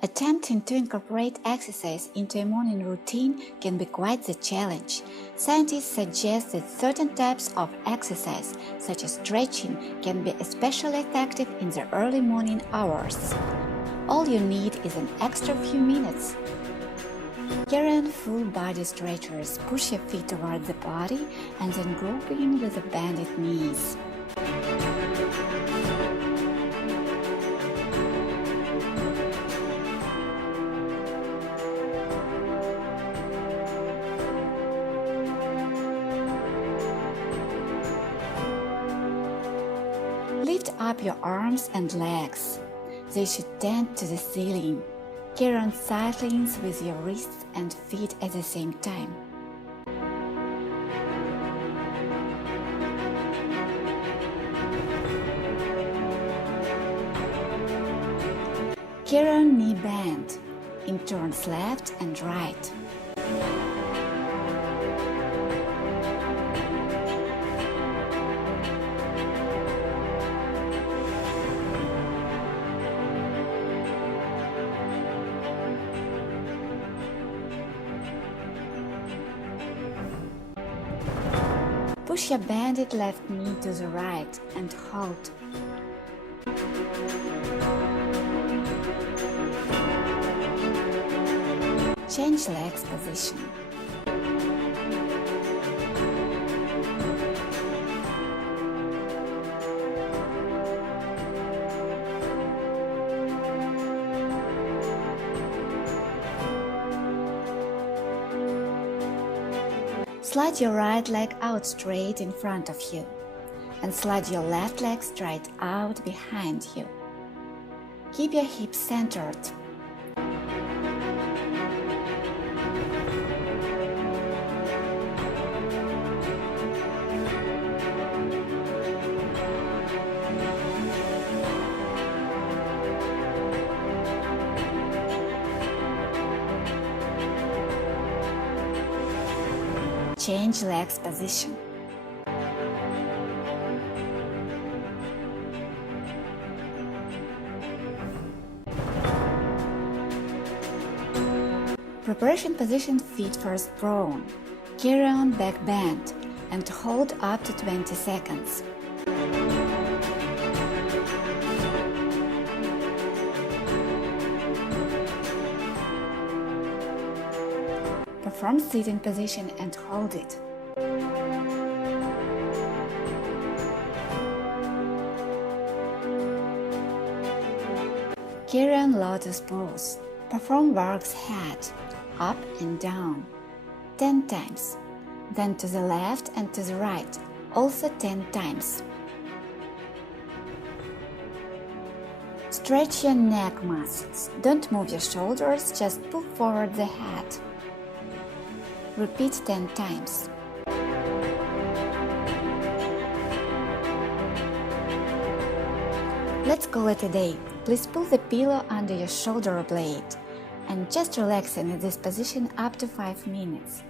Attempting to incorporate exercise into a morning routine can be quite the challenge. Scientists suggest that certain types of exercise, such as stretching, can be especially effective in the early morning hours. All you need is an extra few minutes. Carry on full body stretchers, push your feet toward the body and then group in with the bended knees. Lift up your arms and legs. They should tend to the ceiling. Carry on sidelines with your wrists and feet at the same time. Carry on knee bend in turns left and right. Push your bended left knee to the right and hold. Change legs position. Slide your right leg out straight in front of you and slide your left leg straight out behind you. Keep your hips centered. Change legs position. Preparation position feet first prone. Carry on back bend and hold up to 20 seconds. Perform sitting position and hold it. Carry on lotus pose. Perform warg's head, up and down, 10 times. Then to the left and to the right, also 10 times. Stretch your neck muscles. Don't move your shoulders, just pull forward the head. Repeat 10 times. Let's call it a day. Please pull the pillow under your shoulder blade and just relax in this position up to 5 minutes.